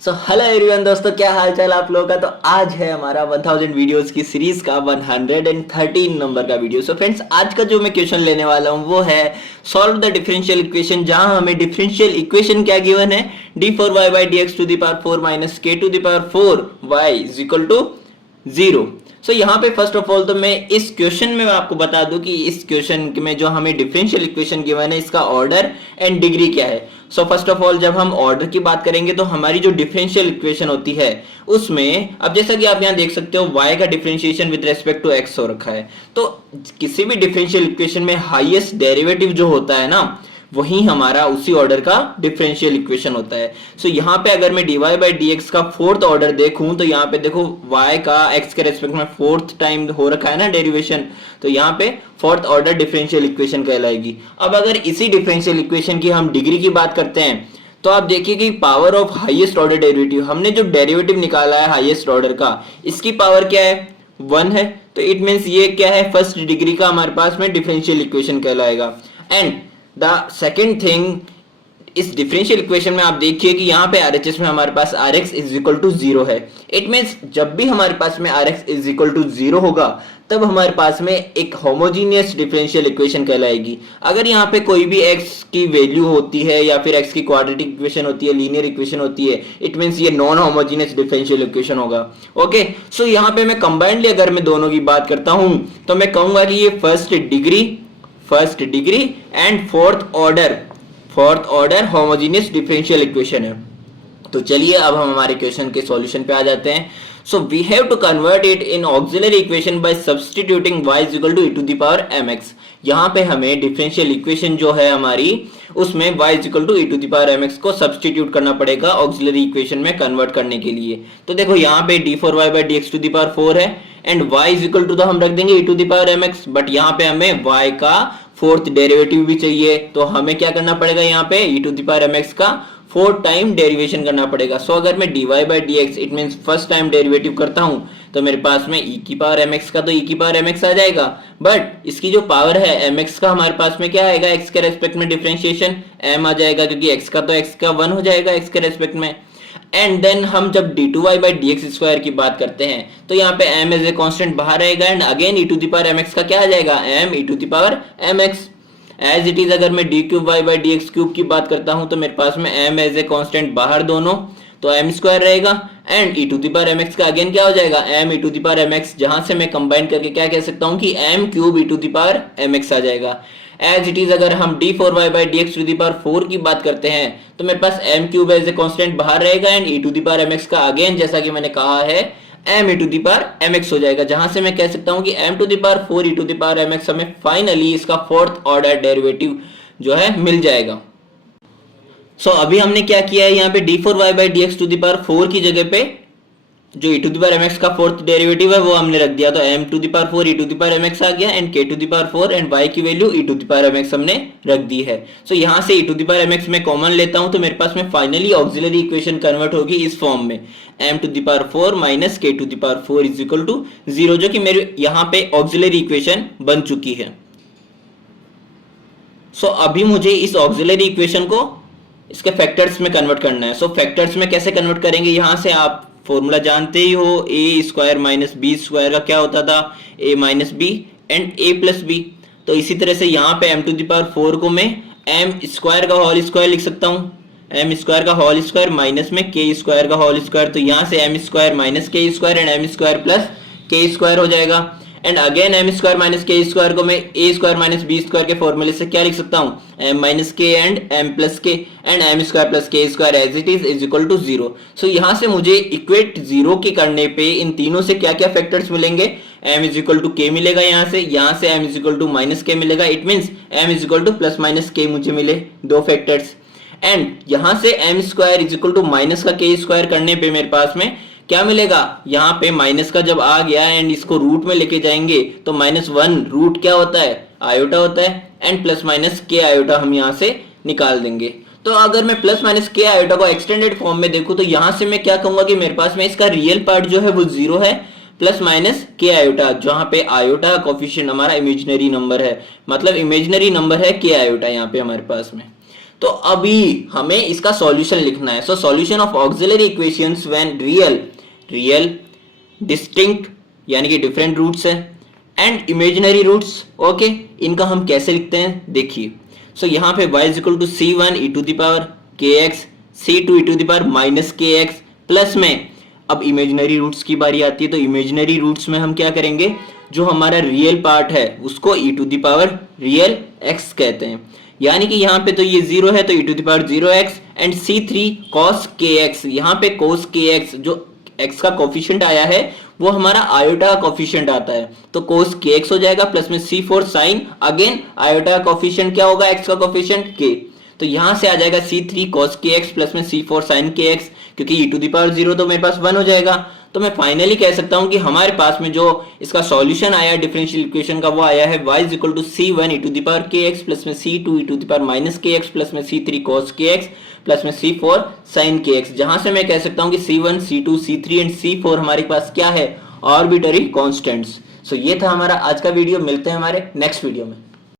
Hello everyone दोस्तों, क्या हाल चाल आप लोगों का। तो आज है हमारा 1000 वीडियोस की सीरीज का 113 नंबर का वीडियो। सो फ्रेंड्स, आज का जो मैं क्वेश्चन लेने वाला हूँ वो है सॉल्व द डिफरेंशियल इक्वेशन, जहां हमें डिफरेंशियल इक्वेशन क्या गिवन है, d4y by D x to the power 4 minus K to the power 4 y is equal to 0। सो यहाँ पे फर्स्ट ऑफ ऑल तो मैं इस क्वेश्चन में आपको बता दूं कि इस क्वेश्चन में जो हमें डिफरेंशियल इक्वेशन गिवन है इसका ऑर्डर एंड डिग्री क्या है। सो फर्स्ट ऑफ ऑल जब हम ऑर्डर की बात करेंगे तो हमारी जो डिफरेंशियल इक्वेशन होती है उसमें अब जैसा कि आप यहाँ देख सकते हो y का differentiation with respect to x हो रखा है। तो किसी भी डिफरेंशियल इक्वेशन में हाईएस्ट डेरिवेटिव जो होता है ना, वही हमारा उसी ऑर्डर का डिफरेंशियल इक्वेशन होता है। सो यहाँ पे अगर मैं dy बाई डी एक्स का फोर्थ ऑर्डर देखूं तो यहाँ पे देखो y का x के रेस्पेक्ट में फोर्थ टाइम हो रखा है ना डेरिवेशन, तो यहाँ पे फोर्थ ऑर्डर डिफरेंशियल इक्वेशन कहलाएगी। अब अगर इसी डिफरेंशियल इक्वेशन की हम डिग्री की बात करते हैं तो आप देखिए कि power of highest order derivative, हमने जो डेरिवेटिव निकाला है हाईएस्ट ऑर्डर का, इसकी पावर क्या है, 1 है। तो इट मींस ये क्या है, फर्स्ट डिग्री का हमारे पास में डिफरेंशियल इक्वेशन कहलाएगा। एंड द सेकेंड थिंग, इस डिफरेंशियल इक्वेशन में आप देखिए कि यहाँ पे RHS में हमारे पास Rx इज इक्वल टू 0 है। इट मींस जब भी हमारे पास में Rx इज इक्वल टू 0 होगा तब हमारे पास में एक होमोजीनियस डिफरेंशियल इक्वेशन कहलाएगी। अगर यहाँ पे कोई भी x की वैल्यू होती है या फिर x की क्वाड्रेटिक इक्वेशन होती है, लीनियर इक्वेशन होती है, इट मींस ये नॉन होमोजीनियस डिफरेंशियल इक्वेशन होगा। ओके, सो यहाँ पे मैं कंबाइंडली अगर मैं दोनों की बात करता हूँ तो मैं कहूंगा कि ये first degree and fourth order homogeneous differential equation है। तो चलिए अब हम हमारे क्वेश्चन के सॉल्यूशन पे आ जाते हैं। So we have to convert it in auxiliary equation by substituting y is equal to e to the power mx। यहाँ पे हमें डिफरेंशियल इक्वेशन जो है हमारी, उसमें y is equal to e to the power mx को substitute करना पड़ेगा ऑक्सिलरी इक्वेशन में कन्वर्ट करने के लिए। तो देखो यहाँ पे d4y by D x to the power 4 है and y is equal to तो हम रख देंगे e to the power mx, but यहाँ पे हमें y का फोर्थ डेरिवेटिव भी चाहिए, तो हमें क्या करना पड़ेगा, यहाँ पे e to the power mx का फोर्थ टाइम डेरिवेशन करना पड़ेगा। सो अगर मैं dy by D x it means first time derivative करता हूं तो मेरे पास में e की पावर mx का तो e की पावर mx आ जाएगा, बट इसकी जो पावर है mx का हमारे पास में क्या आएगा, x के रेस्पेक्ट में डिफरेंशिएशन m आ जाएगा, क्योंकि x का तो x का 1 हो जाएगा x के रेस्पेक्ट में। एंड देन हम जब d2y by D x square की बात करते हैं तो यहाँ पे m एज ए कांस्टेंट बाहर रहेगा and again e to the power mx का क्या आ जाएगा, m e to the power mx as it is. अगर मैं d cube y by D x cube की बात करता हूं तो मेरे पास में m एज ए कांस्टेंट बाहर दोनों, तो m स्क्वायर रहेगा and e to the power mx का अगेन क्या हो जाएगा, m e to the power mx, जहां से मैं कंबाइन करके क्या कह सकता हूं कि m cube e to the power mx आ जाएगा। एज इट इज अगर हम d4y by D x to the power 4 की बात करते हैं तो मेरे पास m cube as a constant बाहर रहेगा and e to the power mx का अगेन जैसा कि मैंने कहा है m e to the power mx हो जाएगा, जहां से मैं कह सकता हूं कि m to the power 4 e to the power mx हमें फाइनली इसका फोर्थ ऑर्डर डेरिवेटिव जो है मिल जाएगा। सो अभी हमने क्या किया है, यहाँ पे d4y by D x to the power 4 की जगह पे जो e to the power mx का फोर्थ डेरिवेटिव है वो हमने रख दिया, तो m to the power 4 e to the power mx आ गया and k to the power 4 and y की value e to the power mx हमने रख दी है। सो यहाँ से e to the power mx में कॉमन लेता हूं तो मेरे पास में फाइनली ऑक्सिलरी इक्वेशन कन्वर्ट होगी इस फॉर्म में, m to the power 4 minus k to the power 4 is equal to 0, जो कि मेरे यहाँ पे ऑक्सिलरी इक्वेशन बन चुकी है। सो अभी मुझे इस ऑक्सिलरी इक्वेशन को इसके फैक्टर्स में कन्वर्ट करना है। सो फैक्टर्स में कैसे कन्वर्ट करेंगे, यहाँ से आप फॉर्मूला जानते ही हो, a square minus b square का क्या होता था, a minus b and a plus b. तो इसी तरह से यहाँ पे m टू द पावर 4 को मैं m स्क्वायर का होल स्क्वायर लिख सकता हूँ, m स्क्वायर का होल स्क्वायर माइनस में k स्क्वायर का होल स्क्वायर, तो यहाँ से m square minus k square and m square plus k square हो जाएगा and again m square minus k square को मैं a square minus b square के फॉर्मूले से क्या लिख सकता हूँ, m minus k and m plus k and m square plus k square as it is equal to 0। सो यहाँ से मुझे इक्वेट 0 के करने पे इन तीनों से क्या क्या फैक्टर्स मिलेंगे, m is equal to k मिलेगा, यहाँ से m is equal to minus k मिलेगा, it means m is equal to plus minus k मुझे मिले दो फैक्टर्स एंड यहाँ से m square is equal to minus का k स्क्वायर करने पे मेरे पास में क्या मिलेगा, यहाँ पे माइनस का जब आ गया एंड इसको रूट में लेके जाएंगे तो -1 रूट क्या होता है, आयोटा होता है एंड प्लस माइनस के आयोटा हम यहाँ से निकाल देंगे। तो अगर मैं प्लस माइनस के आयोटा को एक्सटेंडेड फॉर्म में देखूं तो यहाँ से मैं क्या कहूंगा कि मेरे पास में इसका रियल पार्ट जो है वो 0 है, प्लस माइनस के आयोटा, जहां पे आयोटा कोफिशिएंट हमारा इमेजिनरी नंबर है, मतलब इमेजिनरी नंबर है के आयोटा यहाँ पे हमारे पास में। तो अभी हमें इसका सॉल्यूशन लिखना है। So solution of auxiliary equations when real distinct यानी कि डिफरेंट रूट्स है एंड इमेजिनरी रूट्स। ओके, इनका हम कैसे लिखते हैं देखिए। सो यहाँ पे y is equal to c1 e to the power kx c2 e to the power minus kx plus में अब इमेजिनरी रूट्स की बारी आती है। तो इमेजिनरी रूट्स में हम क्या करेंगे, जो हमारा रियल पार्ट है उसको e to the power real x कहते हैं, यानी कि यहाँ पे तो ये 0 है तो e to the power 0x and c3 cos kx, यहाँ पे cos kx जो x का कोफिशिएंट आया है वो हमारा आयोटा का कोफिशिएंट आता है, तो cos kx हो जाएगा प्लस में c4 sin अगेन आयोटा का कोफिशिएंट क्या होगा, x का कोफिशिएंट k, तो यहां से आ जाएगा c3 cos kx प्लस में c4 sin kx, क्योंकि e टू द पावर 0 तो मेरे पास 1 हो जाएगा। तो मैं फाइनली कह सकता हूं कि हमारे पास में जो इसका सॉल्यूशन आया डिफरेंशियल इक्वेशन का वो आया है y is equal to c1 e to the power kx plus में c2 e to the power minus kx plus में c3 cos kx प्लस में c4 sin kx, जहां से मैं कह सकता हूं कि c1 c2 c3 and c4 हमारे पास क्या है, आर्बिट्ररी कांस्टेंट्स। सो ये था हमारा आज का वीडियो, मिलते हैं हमारे नेक्स्ट वीडियो में।